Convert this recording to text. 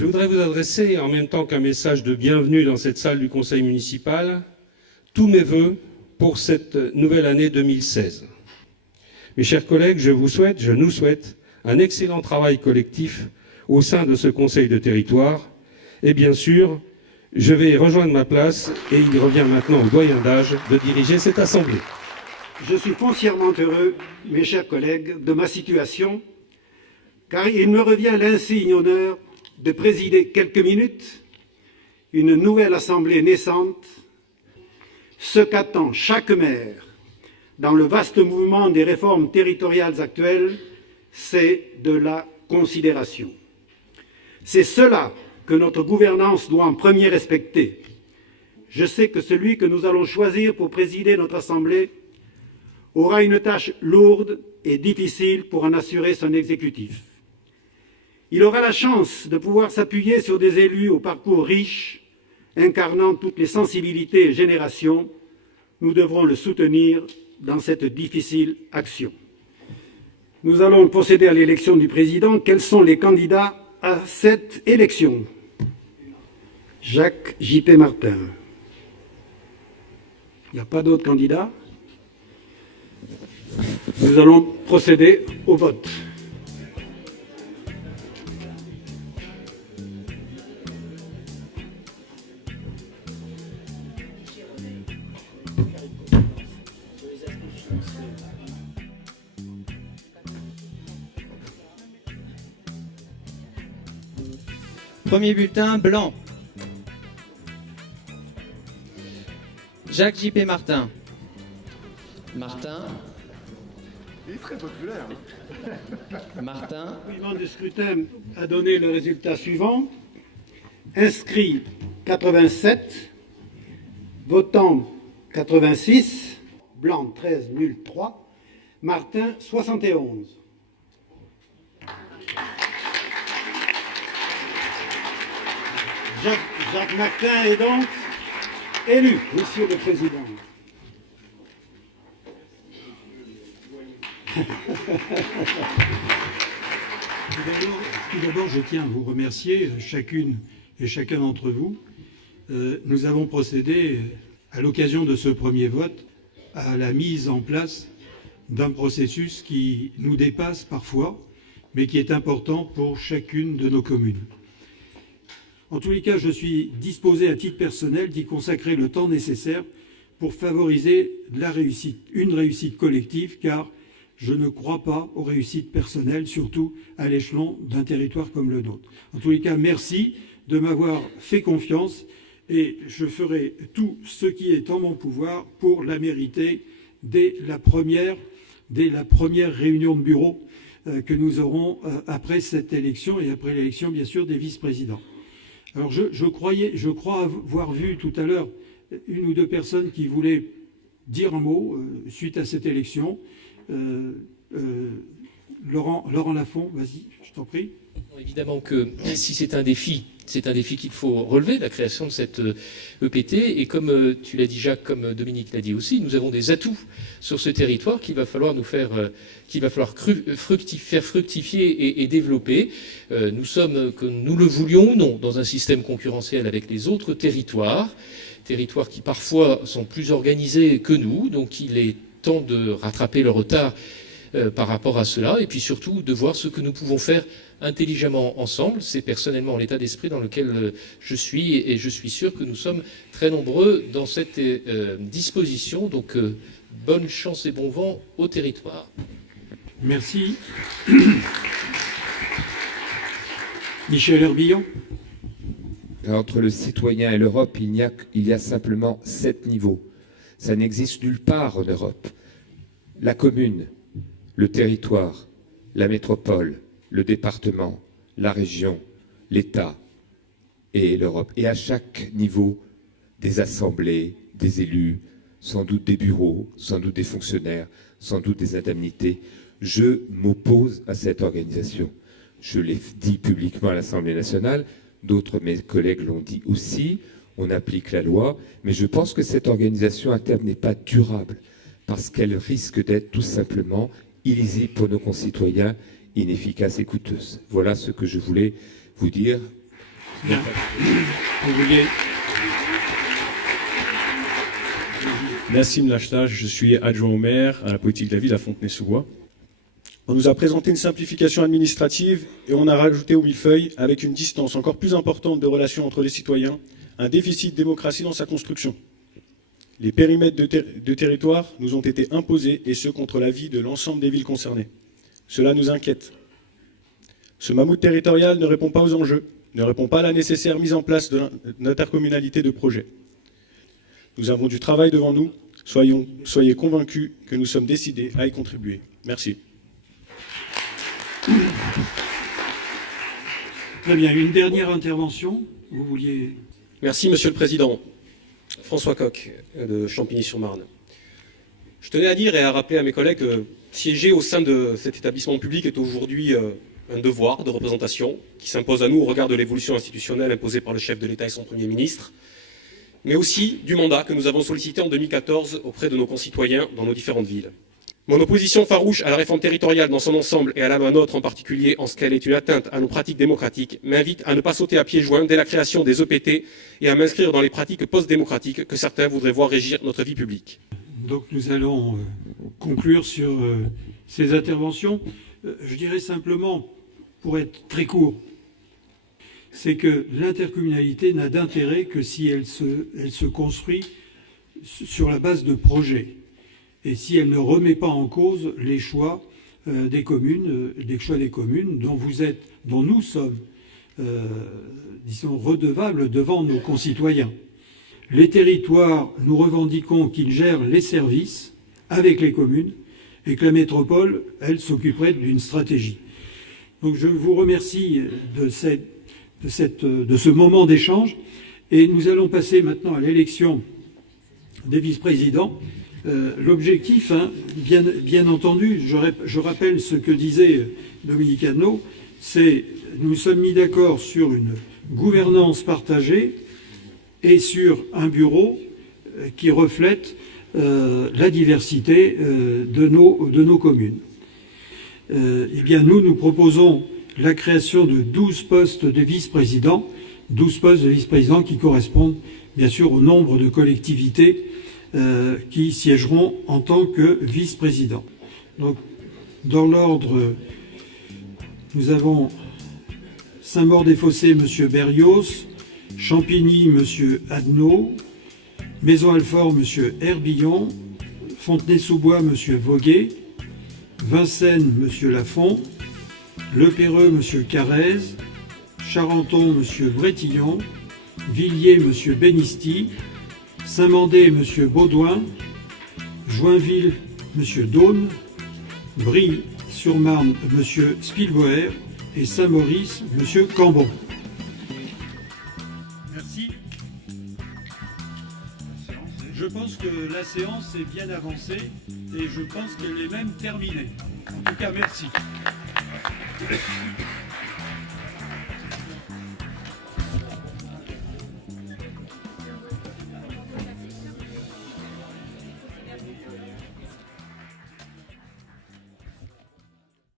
Je voudrais vous adresser, en même temps qu'un message de bienvenue dans cette salle du Conseil municipal, tous mes vœux pour cette nouvelle année 2016. Mes chers collègues, je nous souhaite un excellent travail collectif au sein de ce Conseil de territoire. Et bien sûr, je vais rejoindre ma place et il revient maintenant au doyen d'âge de diriger cette assemblée. Je suis foncièrement heureux, mes chers collègues, de ma situation, car il me revient l'insigne honneur de présider quelques minutes une nouvelle assemblée naissante, ce qu'attend chaque maire dans le vaste mouvement des réformes territoriales actuelles, c'est de la considération. C'est cela que notre gouvernance doit en premier respecter. Je sais que celui que nous allons choisir pour présider notre Assemblée aura une tâche lourde et difficile pour en assurer son exécutif. Il aura la chance de pouvoir s'appuyer sur des élus au parcours riche, incarnant toutes les sensibilités et générations. Nous devrons le soutenir dans cette difficile action. Nous allons procéder à l'élection du président. Quels sont les candidats à cette élection? Jacques J.P. Martin. Il n'y a pas d'autres candidats? Nous allons procéder au vote. Premier bulletin, blanc. Jacques J.P. Martin. Martin. Il est très populaire. Martin. Le suivant du scrutin a donné le résultat suivant. Inscrits 87, votants 86, blanc 13, nul 3, Martin 71. Jacques Martin est donc élu, Monsieur le Président. Tout d'abord, je tiens à vous remercier, chacune et chacun d'entre vous. Nous avons procédé, à l'occasion de ce premier vote, à la mise en place d'un processus qui nous dépasse parfois, mais qui est important pour chacune de nos communes. En tous les cas, je suis disposé à titre personnel d'y consacrer le temps nécessaire pour favoriser une réussite collective, car je ne crois pas aux réussites personnelles, surtout à l'échelon d'un territoire comme le nôtre. En tous les cas, merci de m'avoir fait confiance et je ferai tout ce qui est en mon pouvoir pour la mériter dès la première réunion de bureau que nous aurons après cette élection et après l'élection, bien sûr, des vice-présidents. Alors, je crois avoir vu tout à l'heure une ou deux personnes qui voulaient dire un mot suite à cette élection. Laurent Lafont, vas-y, je t'en prie. Évidemment que si c'est un défi qu'il faut relever, la création de cette EPT. Et comme tu l'as dit, Jacques, comme Dominique l'a dit aussi, nous avons des atouts sur ce territoire qu'il va falloir faire fructifier et développer. Nous sommes, que nous le voulions ou non, dans un système concurrentiel avec les autres territoires qui parfois sont plus organisés que nous. Donc il est temps de rattraper le retard par rapport à cela, et puis surtout de voir ce que nous pouvons faire intelligemment ensemble. C'est personnellement l'état d'esprit dans lequel je suis, et je suis sûr que nous sommes très nombreux dans cette disposition. Donc bonne chance et bon vent au territoire. Merci. Michel Herbillon. Entre le citoyen et l'Europe, il y a simplement 7 niveaux. Ça n'existe nulle part en Europe. La commune, le territoire, la métropole, le département, la région, l'État et l'Europe. Et à chaque niveau, des assemblées, des élus, sans doute des bureaux, sans doute des fonctionnaires, sans doute des indemnités. Je m'oppose à cette organisation. Je l'ai dit publiquement à l'Assemblée nationale, d'autres de mes collègues l'ont dit aussi. On applique la loi, mais je pense que cette organisation à terme n'est pas durable parce qu'elle risque d'être tout simplement illisible pour nos concitoyens, inefficace et coûteuse. Voilà ce que je voulais vous dire Bien. Vous vouliez... Nassim Lachtage, je suis adjoint au maire à la politique de la ville à Fontenay-sous-Bois. On nous a présenté une simplification administrative et on a rajouté au millefeuille, avec une distance encore plus importante de relations entre les citoyens, un déficit de démocratie dans sa construction. Les périmètres de territoire nous ont été imposés et ce contre l'avis de l'ensemble des villes concernées. Cela nous inquiète. Ce mammouth territorial ne répond pas aux enjeux, ne répond pas à la nécessaire mise en place de l'intercommunalité de projets. Nous avons du travail devant nous. Soyez convaincus que nous sommes décidés à y contribuer. Merci. Très bien, une dernière intervention. Vous vouliez... Merci, Monsieur le Président. François Coq, de Champigny-sur-Marne. Je tenais à dire et à rappeler à mes collègues que siéger au sein de cet établissement public est aujourd'hui un devoir de représentation qui s'impose à nous au regard de l'évolution institutionnelle imposée par le chef de l'État et son Premier ministre, mais aussi du mandat que nous avons sollicité en 2014 auprès de nos concitoyens dans nos différentes villes. Mon opposition farouche à la réforme territoriale dans son ensemble et à la loi NOTRe en particulier, en ce qu'elle est une atteinte à nos pratiques démocratiques, m'invite à ne pas sauter à pieds joints dès la création des EPT et à m'inscrire dans les pratiques post-démocratiques que certains voudraient voir régir notre vie publique. Donc nous allons conclure sur ces interventions. Je dirais simplement, pour être très court, c'est que l'intercommunalité n'a d'intérêt que si elle se construit sur la base de projets et si elle ne remet pas en cause les choix des communes, dont nous sommes, disons, redevables devant nos concitoyens. Les territoires, nous revendiquons qu'ils gèrent les services avec les communes et que la métropole, elle, s'occuperait d'une stratégie. Donc je vous remercie de ce moment d'échange et nous allons passer maintenant à l'élection des vice-présidents. L'objectif, bien entendu, je rappelle ce que disait Dominique Adnot, c'est nous sommes mis d'accord sur une gouvernance partagée et sur un bureau qui reflète la diversité de nos communes. Eh bien, nous proposons la création de 12 postes de vice-présidents, 12 postes de vice-présidents qui correspondent bien sûr au nombre de collectivités qui siégeront en tant que vice-président. Donc, dans l'ordre, nous avons Saint-Maur-des-Fossés, M. Berrios, Champigny, M. Adnot, Maison-Alfort, M. Herbillon, Fontenay-sous-Bois, M. Voguet, Vincennes, M. Lafont, Le Perreux, M. Carrez, Charenton, M. Brétillon, Villiers, M. Benisti, Saint-Mandé, M. Baudouin, Joinville, M. Daune, Brie-sur-Marne, M. Spielboer et Saint-Maurice, M. Cambon. Merci. Je pense que la séance est bien avancée et je pense qu'elle est même terminée. En tout cas, merci.